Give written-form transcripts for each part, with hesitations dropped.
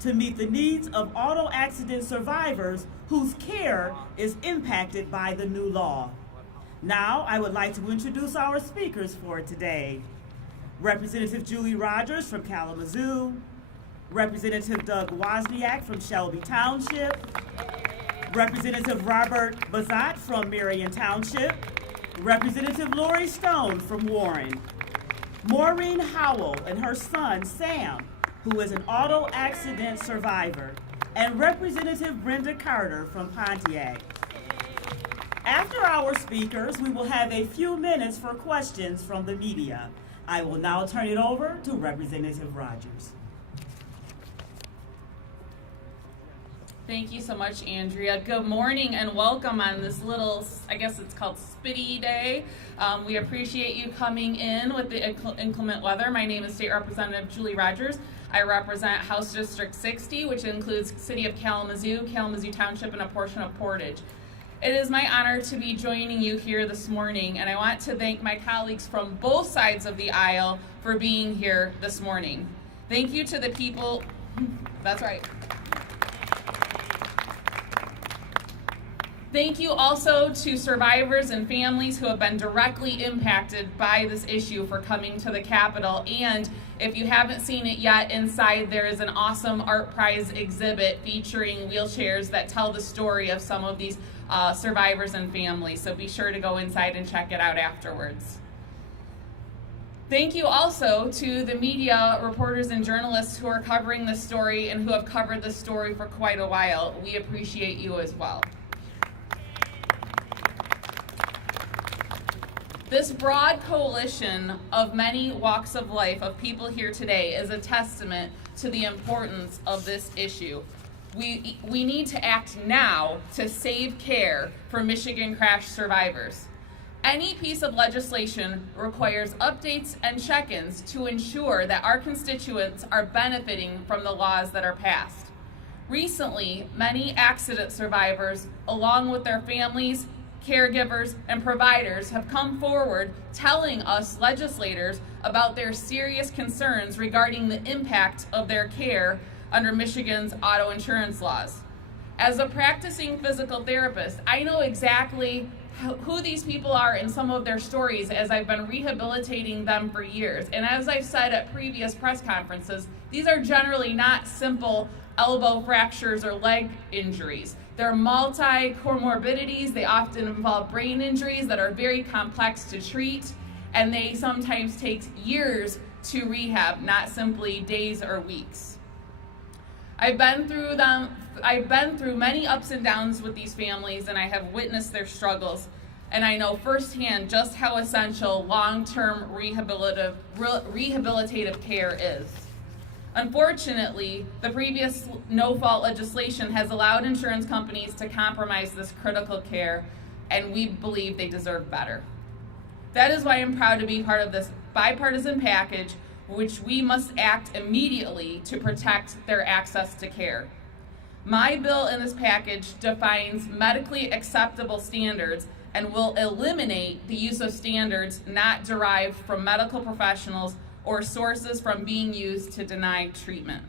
to meet the needs of auto accident survivors whose care is impacted by the new law. Now, I would like to introduce our speakers for today. Representative Julie Rogers from Kalamazoo, Representative Doug Wozniak from Shelby Township, Representative Robert Bazat from Marion Township, Representative Lori Stone from Warren, Maureen Howell and her son Sam, who is an auto accident survivor, and Representative Brenda Carter from Pontiac. After our speakers, we will have a few minutes for questions from the media. I will now turn it over to Representative Rogers. Thank you so much, Andrea. Good morning and welcome on this little, I guess it's called Spitty Day. We appreciate you coming in with the inclement weather. My name is State Representative Julie Rogers. I represent House District 60, which includes City of Kalamazoo, Kalamazoo Township, and a portion of Portage. It is my honor to be joining you here this morning, and I want to thank my colleagues from both sides of the aisle for being here this morning. Thank you to the people, that's right. Thank you also to survivors and families who have been directly impacted by this issue for coming to the Capitol. And if you haven't seen it yet, inside there is an awesome art prize exhibit featuring wheelchairs that tell the story of some of these survivors and families. So be sure to go inside and check it out afterwards. Thank you also to the media, reporters and journalists who are covering this story and who have covered this story for quite a while. We appreciate you as well. This broad coalition of many walks of life of people here today is a testament to the importance of this issue. We need to act now to save care for Michigan crash survivors. Any piece of legislation requires updates and check-ins to ensure that our constituents are benefiting from the laws that are passed. Recently, many accident survivors, along with their families, caregivers, and providers have come forward telling us legislators about their serious concerns regarding the impact of their care under Michigan's auto insurance laws. As a practicing physical therapist, I know exactly who these people are and some of their stories as I've been rehabilitating them for years. And as I've said at previous press conferences, these are generally not simple elbow fractures or leg injuries. They're multi-comorbidities. They often involve brain injuries that are very complex to treat, and they sometimes take years to rehab, not simply days or weeks. I've been through many ups and downs with these families, and I have witnessed their struggles, and I know firsthand just how essential long-term rehabilitative care is. Unfortunately, the previous no-fault legislation has allowed insurance companies to compromise this critical care, and we believe they deserve better. That is why I'm proud to be part of this bipartisan package, which we must act immediately to protect their access to care. My bill in this package defines medically acceptable standards and will eliminate the use of standards not derived from medical professionals or sources from being used to deny treatment.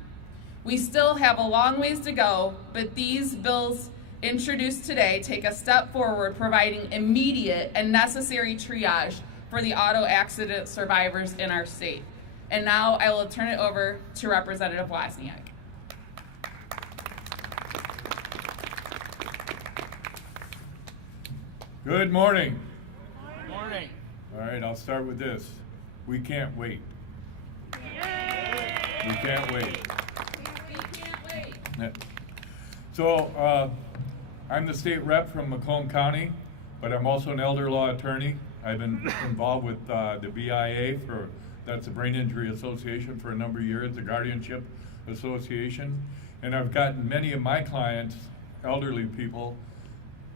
We still have a long ways to go, but these bills introduced today take a step forward, providing immediate and necessary triage for the auto accident survivors in our state. And now I will turn it over to Representative Wozniak. Good morning. Good morning. All right, I'll start with this. We can't wait. We can't wait. We can't wait. Yeah. So I'm the state rep from Macomb County, but I'm also an elder law attorney. I've been involved with the BIA, that's the Brain Injury Association, for a number of years, the Guardianship Association, and I've gotten many of my clients, elderly people,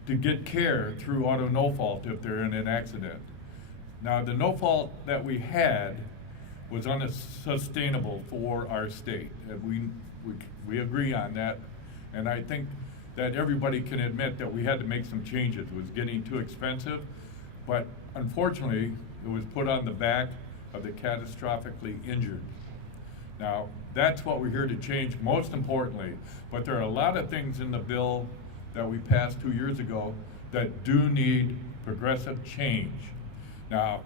to get care through auto no fault if they're in an accident. Now, the no fault that we had was unsustainable for our state. And we agree on that, and I think that everybody can admit that we had to make some changes. It was getting too expensive, but unfortunately, it was put on the back of the catastrophically injured. Now, that's what we're here to change most importantly, but there are a lot of things in the bill that we passed 2 years ago that do need progressive change. Now,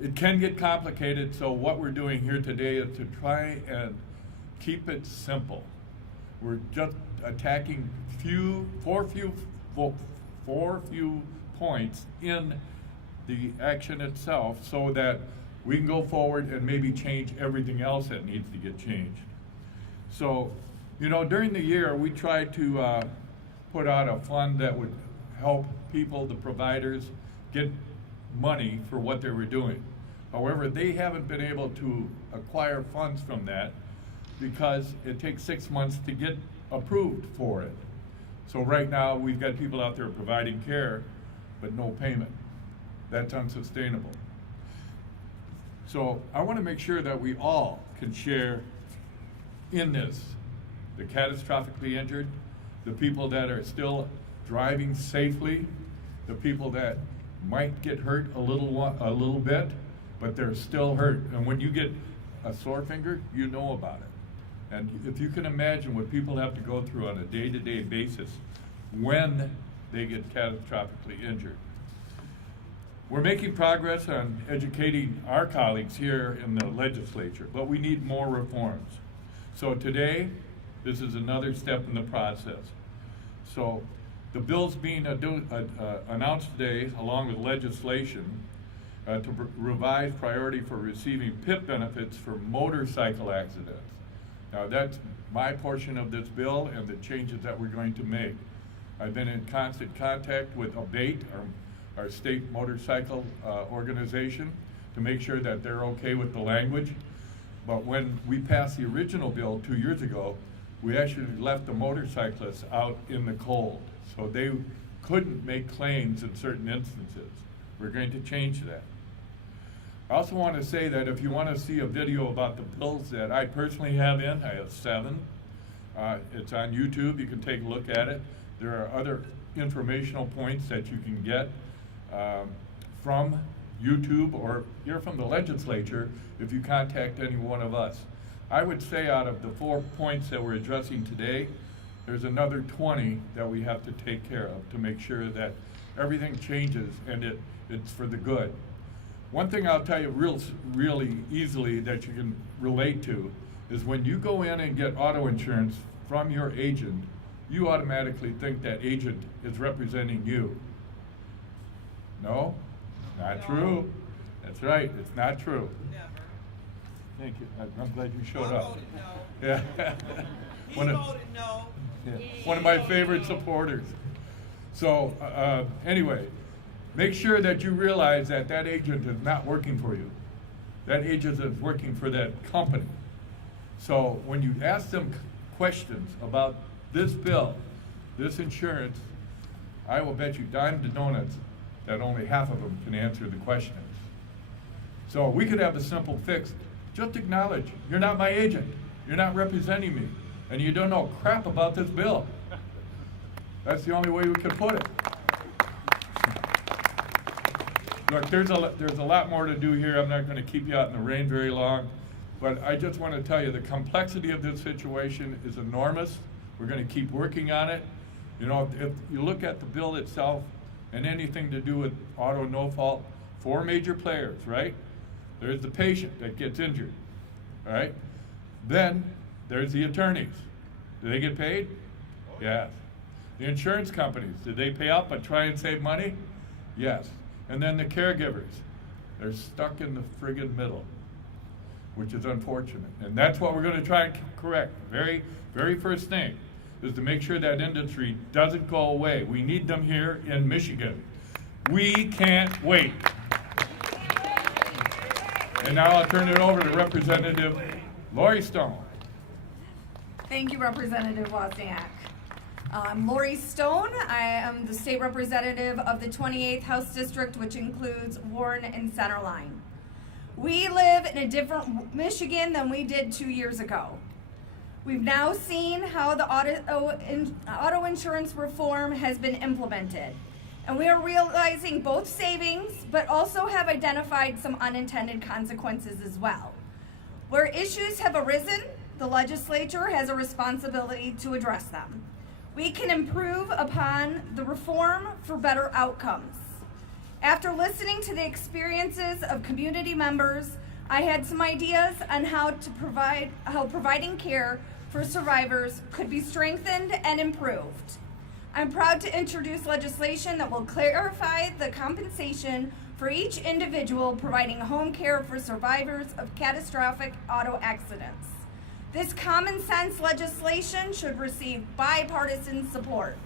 it can get complicated, so what we're doing here today is to try and keep it simple. We're just attacking four few points in the action itself so that we can go forward and maybe change everything else that needs to get changed. So, during the year, we tried to put out a fund that would help people, the providers, get money for what they were doing. However, they haven't been able to acquire funds from that because it takes 6 months to get approved for it. So right now, we've got people out there providing care, but no payment. That's unsustainable. So I want to make sure that we all can share in this. The catastrophically injured, the people that are still driving safely, the people that might get hurt a little bit, but they're still hurt. And when you get a sore finger, you know about it. And if you can imagine what people have to go through on a day-to-day basis when they get catastrophically injured. We're making progress on educating our colleagues here in the legislature, but we need more reforms. So today, this is another step in the process. So the bill's being announced today, along with legislation, to revise priority for receiving PIP benefits for motorcycle accidents. Now that's my portion of this bill and the changes that we're going to make. I've been in constant contact with ABATE, our state motorcycle organization, to make sure that they're okay with the language. But when we passed the original bill 2 years ago, we actually left the motorcyclists out in the cold. So they couldn't make claims in certain instances. We're going to change that. I also want to say that if you want to see a video about the bills that I personally have in, I have 7. It's on YouTube, you can take a look at it. There are other informational points that you can get from YouTube or hear from the legislature if you contact any one of us. I would say out of the 4 points that we're addressing today, there's another 20 that we have to take care of to make sure that everything changes and it's for the good. One thing I'll tell you really easily that you can relate to is when you go in and get auto insurance from your agent, you automatically think that agent is representing you. No? Not true. That's right, it's not true. Never. Thank you. I'm glad you showed I up. voted no. Yeah. He One of- voted no. Yeah, one of my favorite supporters. So anyway, make sure that you realize that that agent is not working for you. That agent is working for that company. So when you ask them questions about this bill, this insurance, I will bet you dime to donuts that only half of them can answer the questions. So we could have a simple fix. Just acknowledge, you're not my agent. You're not representing me. And you don't know crap about this bill. That's the only way we can put it. Look, there's a lot more to do here. I'm not going to keep you out in the rain very long. But I just want to tell you the complexity of this situation is enormous. We're going to keep working on it. You know, if you look at the bill itself and anything to do with auto no fault, 4 major players, right? There's the patient that gets injured, all right? Then there's the attorneys. Do they get paid? Yes. The insurance companies, do they pay up but try and save money? Yes. And then the caregivers, they're stuck in the friggin' middle, which is unfortunate. And that's what we're going to try and correct. Very, very first thing is to make sure that industry doesn't go away. We need them here in Michigan. We can't wait. And now I'll turn it over to Representative Lori Stone. Thank you, Representative Wozniak. I'm Lori Stone. I am the state representative of the 28th House District, which includes Warren and Centerline. We live in a different Michigan than we did 2 years ago. We've now seen how the auto insurance reform has been implemented. And we are realizing both savings, but also have identified some unintended consequences as well. Where issues have arisen, the legislature has a responsibility to address them. We can improve upon the reform for better outcomes. After listening to the experiences of community members, I had some ideas on how providing care for survivors could be strengthened and improved. I'm proud to introduce legislation that will clarify the compensation for each individual providing home care for survivors of catastrophic auto accidents. This common sense legislation should receive bipartisan support.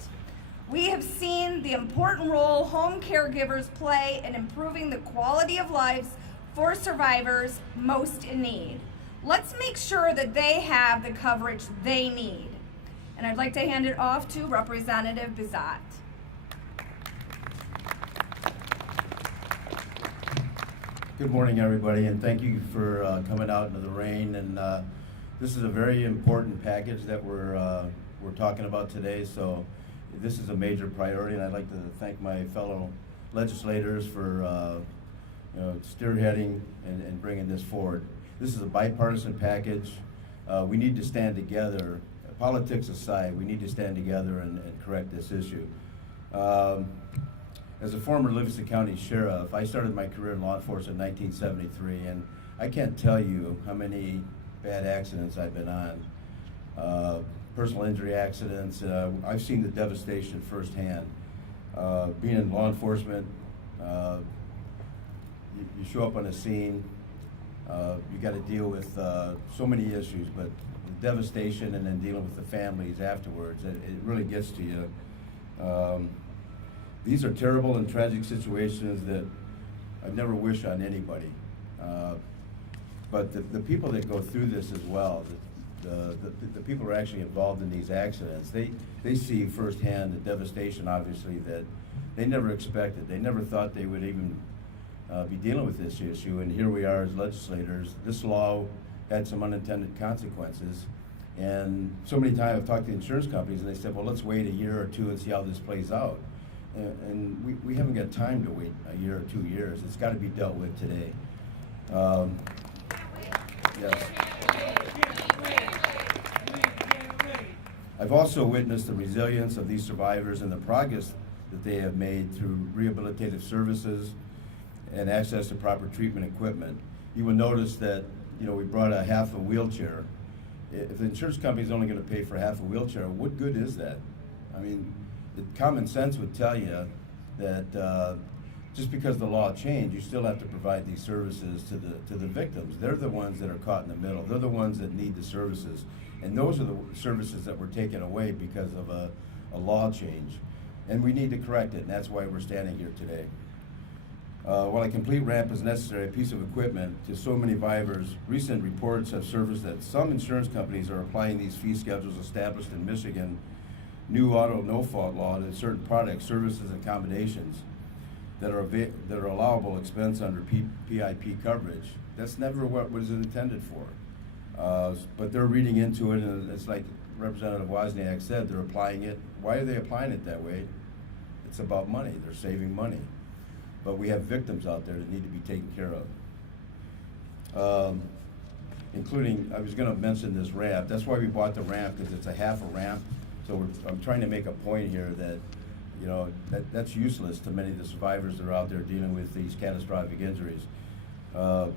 We have seen the important role home caregivers play in improving the quality of lives for survivors most in need. Let's make sure that they have the coverage they need. And I'd like to hand it off to Representative Bizat. Good morning, everybody, and thank you for coming out into the rain. And this is a very important package that we're talking about today. So this is a major priority, and I'd like to thank my fellow legislators for spearheading and bringing this forward. This is a bipartisan package. We need to stand together. Politics aside, we need to stand together and correct this issue. As a former Livingston County Sheriff, I started my career in law enforcement in 1973, and I can't tell you how many bad accidents I've been on. Personal injury accidents. I've seen the devastation firsthand. Being in law enforcement, you show up on a scene, you got to deal with so many issues, but the devastation and then dealing with the families afterwards, it really gets to you. These are terrible and tragic situations that I've never wished on anybody. But the people that go through this as well, the people who are actually involved in these accidents, they see firsthand the devastation, obviously, that they never expected. They never thought they would even be dealing with this issue, and here we are as legislators. This law had some unintended consequences, and so many times I've talked to insurance companies, and they said, well, let's wait a year or two and see how this plays out. And we haven't got time to wait a year or 2 years. It's got to be dealt with today. Yes. I've also witnessed the resilience of these survivors and the progress that they have made through rehabilitative services and access to proper treatment equipment. You will notice that we brought a half a wheelchair. If the insurance company is only going to pay for half a wheelchair, what good is that? I mean, common sense would tell you that just because the law changed, you still have to provide these services to the victims. They're the ones that are caught in the middle. They're the ones that need the services. And those are the services that were taken away because of a law change. And we need to correct it, and that's why we're standing here today. While a complete ramp is necessary, a piece of equipment to so many survivors, recent reports have surfaced that some insurance companies are applying these fee schedules established in Michigan new auto no-fault law to certain products, services, and accommodations that are allowable expense under PIP coverage. That's never what was intended for. But they're reading into it, and it's like Representative Wozniak said, they're applying it. Why are they applying it that way? It's about money. They're saving money. But we have victims out there that need to be taken care of. Including, I was going to mention this ramp. That's why we bought the ramp, because it's a half a ramp. So I'm trying to make a point here that, that's useless to many of the survivors that are out there dealing with these catastrophic injuries. The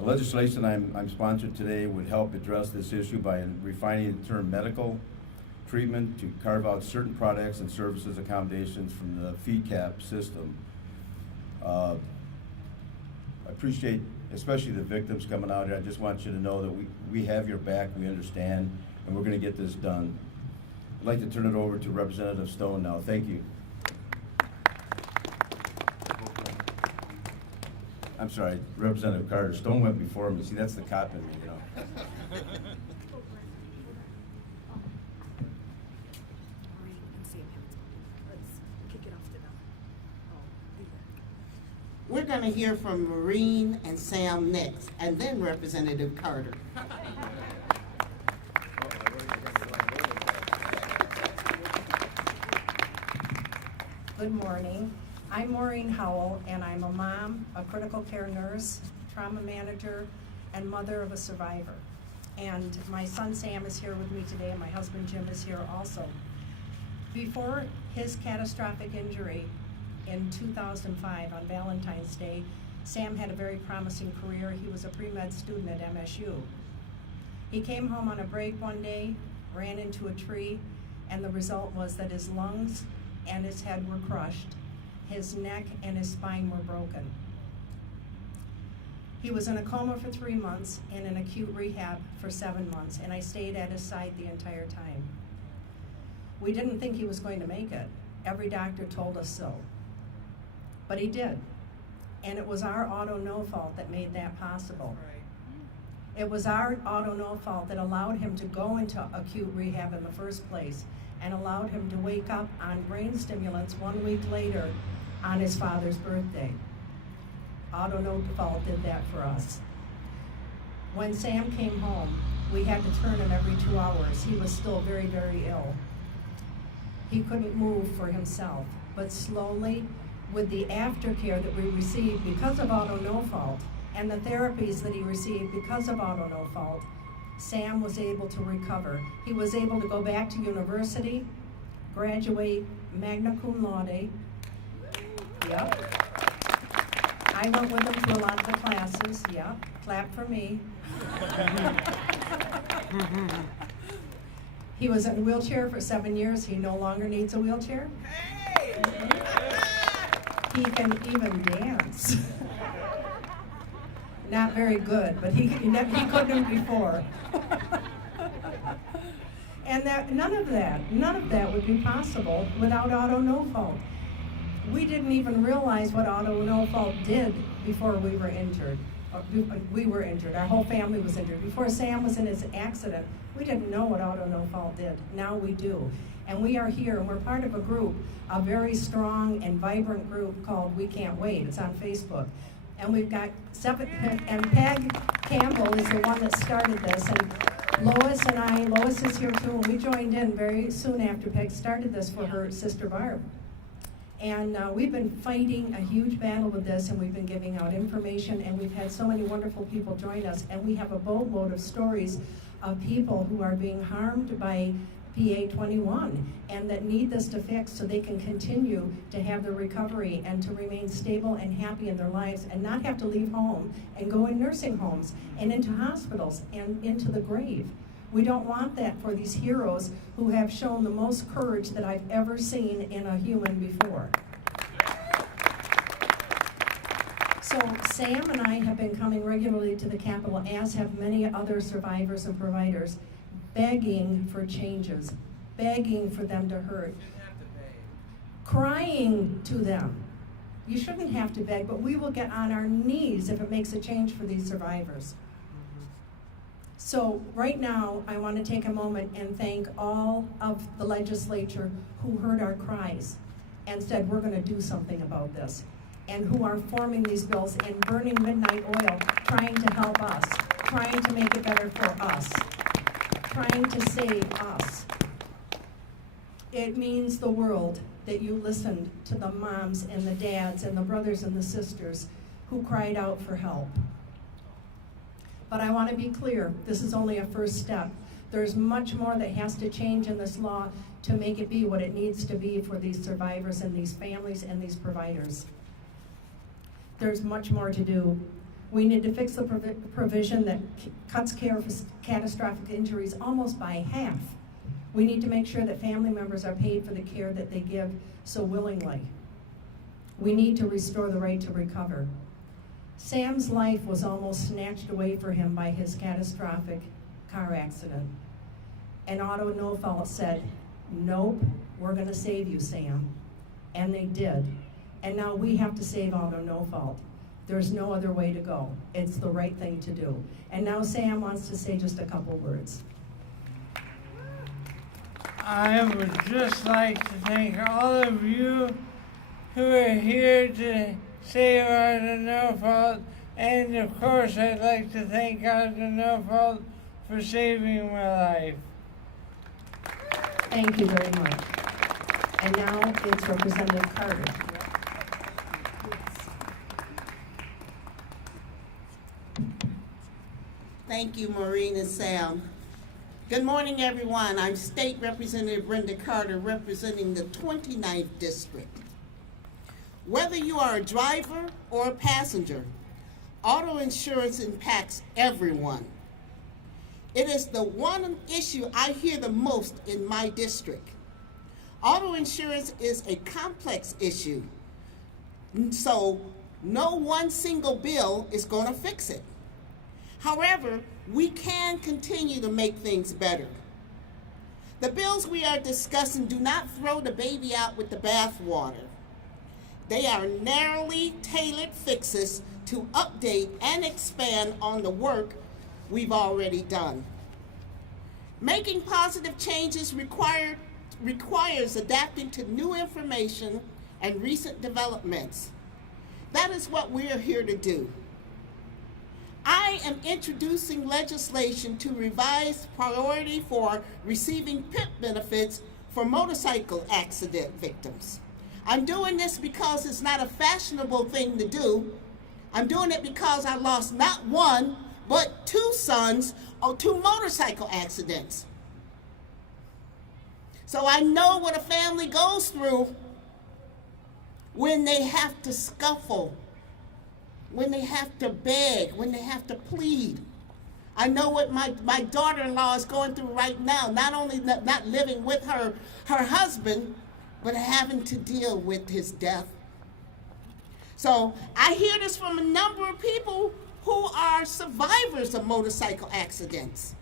legislation I'm sponsored today would help address this issue by refining the term medical treatment to carve out certain products and services accommodations from the fee cap system. I appreciate especially the victims coming out here. I just want you to know that we have your back, we understand, and we're going to get this done. I'd like to turn it over to Representative Stone now. Thank you. I'm sorry, Representative Carter. Stone went before me. See, that's the cop in me, We're going to hear from Maureen and Sam next, and then Representative Carter. Good morning. I'm Maureen Howell, and I'm a mom, a critical care nurse, trauma manager, and mother of a survivor. And my son Sam is here with me today, and my husband Jim is here also. Before his catastrophic injury in 2005 on Valentine's Day, Sam had a very promising career. He was a pre-med student at MSU. He came home on a break one day, ran into a tree, and the result was that his lungs and his head were crushed. His neck and his spine were broken. He was in a coma for 3 months and in acute rehab for 7 months, and I stayed at his side the entire time. We didn't think he was going to make it. Every doctor told us so. But he did. And it was our auto no fault that made that possible. It was our auto no fault that allowed him to go into acute rehab in the first place and allowed him to wake up on brain stimulants 1 week later on his father's birthday. Auto no fault did that for us. When Sam came home, we had to turn him every 2 hours. He was still very, very ill. He couldn't move for himself, but slowly, with the aftercare that we received because of auto no fault and the therapies that he received because of auto no fault, Sam was able to recover. He was able to go back to university, graduate magna cum laude. Yep. I went with him to a lot of the classes. Yep. Clap for me. He was in a wheelchair for 7 years. He no longer needs a wheelchair. He can even dance. Not very good, but he couldn't before. And none of that would be possible without auto no fault. We didn't even realize what auto no fault did before we were injured. We were injured. Our whole family was injured. Before Sam was in his accident, we didn't know what auto no fault did. Now we do. And we are here, and we're part of a group, a very strong and vibrant group called We Can't Wait. It's on Facebook. And we've got and Peg Campbell is the one that started this, and Lois is here too, and we joined in very soon after Peg started this for her sister Barb. And we've been fighting a huge battle with this, and we've been giving out information, and we've had so many wonderful people join us, and we have a boatload of stories of people who are being harmed by PA 21 and that need this to fix so they can continue to have their recovery and to remain stable and happy in their lives and not have to leave home and go in nursing homes and into hospitals and into the grave. We don't want that for these heroes who have shown the most courage that I've ever seen in a human before. So Sam and I have been coming regularly to the Capitol, as have many other survivors and providers, begging for changes, begging for them to hurt, crying to them. You shouldn't have to beg, but we will get on our knees if it makes a change for these survivors. So right now, I want to take a moment and thank all of the legislature who heard our cries and said, we're going to do something about this, and who are forming these bills and burning midnight oil, trying to help us, trying to make it better for us, trying to save us. It means the world that you listened to the moms and the dads and the brothers and the sisters who cried out for help. But I want to be clear, this is only a first step. There's much more that has to change in this law to make it be what it needs to be for these survivors and these families and these providers. There's much more to do. We need to fix the provision that cuts care for catastrophic injuries almost by half. We need to make sure that family members are paid for the care that they give so willingly. We need to restore the right to recover. Sam's life was almost snatched away from him by his catastrophic car accident. And auto no fault said, nope, we're going to save you, Sam. And they did. And now we have to save auto no fault. There's no other way to go. It's the right thing to do. And now Sam wants to say just a couple words. I would just like to thank all of you who are here to save Auto No Fault, and of course I'd like to thank Auto No Fault for saving my life. Thank you very much. And now it's Representative Carter. Thank you, Maureen and Sam. Good morning, everyone. I'm State Representative Brenda Carter, representing the 29th District. Whether you are a driver or a passenger, auto insurance impacts everyone. It is the one issue I hear the most in my district. Auto insurance is a complex issue, so no one single bill is going to fix it. However, we can continue to make things better. The bills we are discussing do not throw the baby out with the bathwater. They are narrowly tailored fixes to update and expand on the work we've already done. Making positive changes requires adapting to new information and recent developments. That is what we are here to do. I am introducing legislation to revise priority for receiving PIP benefits for motorcycle accident victims. I'm doing this because it's not a fashionable thing to do. I'm doing it because I lost not one, but two sons to motorcycle accidents. So I know what a family goes through when they have to scuffle, when they have to beg, when they have to plead. I know what my daughter-in-law is going through right now, not only not living with her husband, but having to deal with his death. So I hear this from a number of people who are survivors of motorcycle accidents.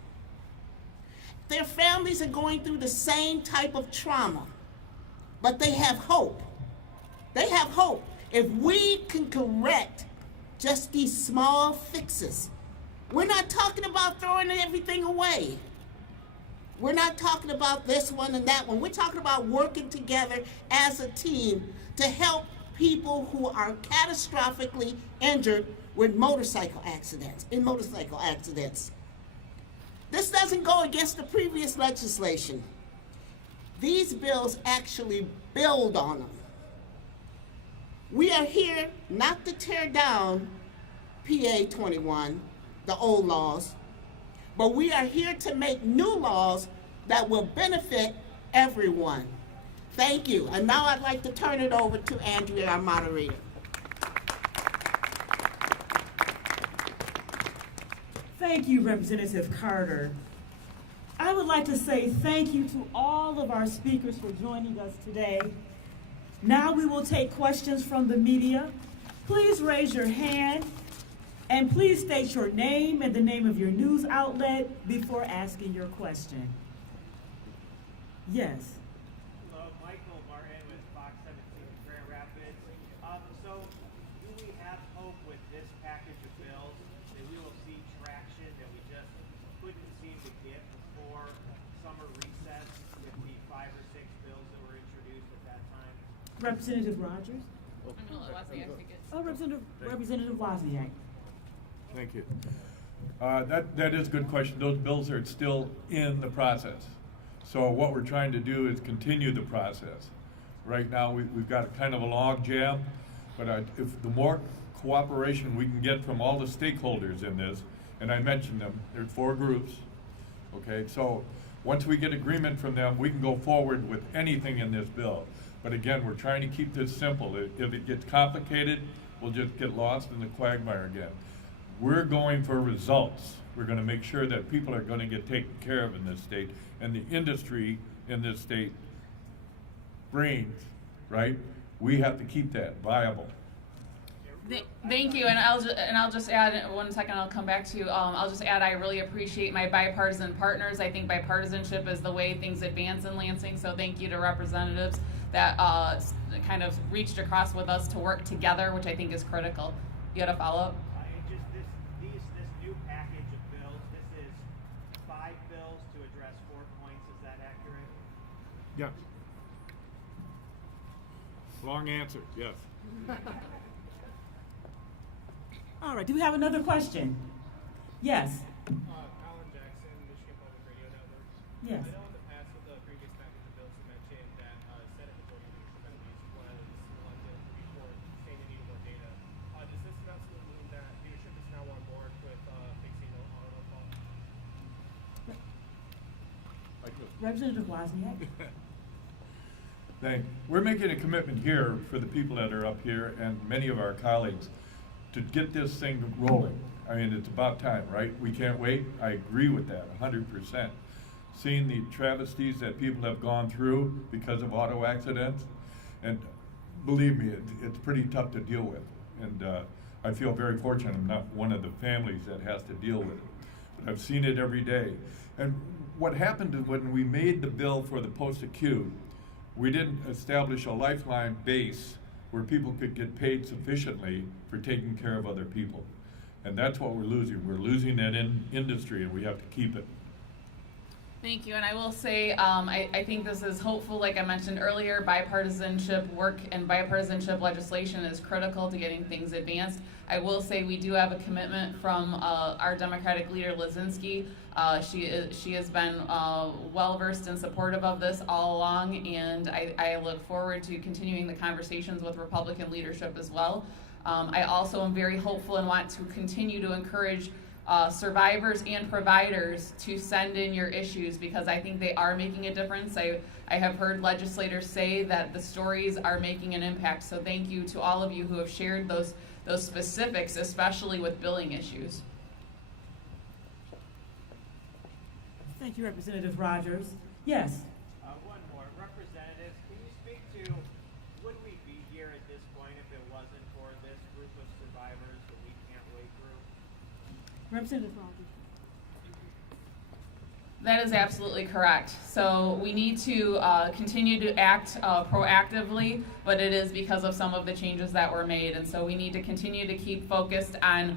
Their families are going through the same type of trauma, but they have hope. They have hope. If we can correct just these small fixes, we're not talking about throwing everything away. We're not talking about this one and that one. We're talking about working together as a team to help people who are catastrophically injured with motorcycle accidents, This doesn't go against the previous legislation. These bills actually build on them. We are here not to tear down PA 21, the old laws, but we are here to make new laws that will benefit everyone. Thank you. And now I'd like to turn it over to Andrea, our moderator. Thank you, Representative Carter. I would like to say thank you to all of our speakers for joining us today. Now we will take questions from the media. Please raise your hand and please state your name and the name of your news outlet before asking your question. Yes. Hello, Michael Martin with Fox 17 Grand Rapids. So do we have hope with this package of bills that we will see traction that we just couldn't seem to get before summer recess with the 5 or 6 bills that were introduced at that time? Representative Rogers? Oh, Representative Wozniak. Thank you. That is a good question. Those bills are still in the process. So what we're trying to do is continue the process. Right now, we've got kind of a log jam, but if the more cooperation we can get from all the stakeholders in this, and I mentioned them, there's 4 groups, okay? So once we get agreement from them, we can go forward with anything in this bill. But again, we're trying to keep this simple. If it gets complicated, we'll just get lost in the quagmire again. We're going for results. We're going to make sure that people are going to get taken care of in this state, and the industry in this state brains, right? We have to keep that viable. Thank you, and I'll just add 1 second. I'll come back to you. I'll just add I really appreciate my bipartisan partners. I think bipartisanship is the way things advance in Lansing. So thank you to representatives that kind of reached across with us to work together, which I think is critical. You had a follow-up? This new package of bills. This is 5 bills to address 4 points. Is that accurate? Yeah. Long answer, yes. All right, do we have another question? Yes. Alan Jackson, Michigan Public Radio Network. Yes. I know in the past with the previous package of bills you mentioned that Senate Majority Leadership at least was selected before saying they needed more data. Does this announcement mean that leadership is now on board with fixing auto Representative Wozniak. We're making a commitment here for the people that are up here and many of our colleagues to get this thing rolling. I mean, it's about time, right? We can't wait. I agree with that 100%. Seeing the travesties that people have gone through because of auto accidents, and believe me, it's pretty tough to deal with. And I feel very fortunate I'm not one of the families that has to deal with it. But I've seen it every day. And what happened is when we made the bill for the post-acute, we didn't establish a lifeline base where people could get paid sufficiently for taking care of other people. And that's what we're losing. We're losing that industry, and we have to keep it. Thank you, and I will say, I think this is hopeful. Like I mentioned earlier, bipartisanship work and bipartisanship legislation is critical to getting things advanced. I will say we do have a commitment from our Democratic leader, Lizinski. She has been well-versed and supportive of this all along, and I look forward to continuing the conversations with Republican leadership as well. I also am very hopeful and want to continue to encourage survivors and providers to send in your issues, because I think they are making a difference. I have heard legislators say that the stories are making an impact, so thank you to all of you who have shared those specifics, especially with billing issues. Thank you, Representative Rogers. Yes. One more. Representatives, can you speak to, would we be here at this point if it wasn't for this group of survivors, the We Can't Wait group? Representative Rogers. That is absolutely correct. So we need to continue to act proactively, but it is because of some of the changes that were made. And so we need to continue to keep focused on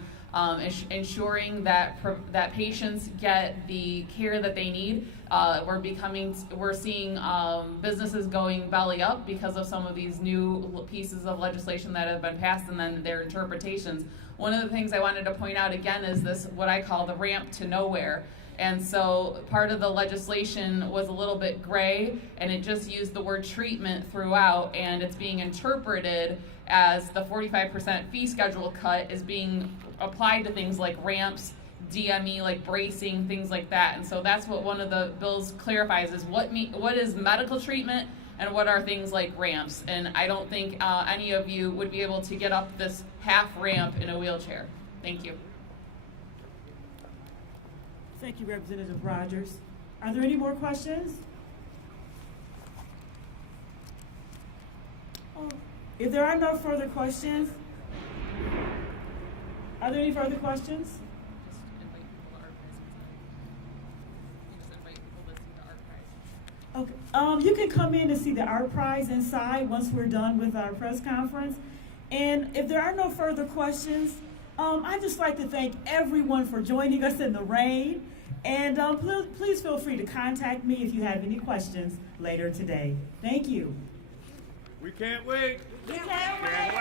ensuring that that patients get the care that they need. We're seeing businesses going belly up because of some of these new pieces of legislation that have been passed and then their interpretations. One of the things I wanted to point out again is this, what I call the ramp to nowhere. And so part of the legislation was a little bit gray, and it just used the word treatment throughout, and it's being interpreted as the 45% fee schedule cut is being applied to things like ramps, DME, like bracing, things like that. And so that's what one of the bills clarifies, is what is medical treatment and what are things like ramps. And I don't think any of you would be able to get up this half ramp in a wheelchair. Thank you. Thank you, Representative Rogers. Are there any more questions? Oh, if there are no further questions, are there any further questions? Just invite people to our presence. Just invite people to see the art prize. Okay. You can come in to see the art prize inside once we're done with our press conference. And if there are no further questions, I'd just like to thank everyone for joining us in the rain. And please feel free to contact me if you have any questions later today. Thank you. We can't wait. We can't wait.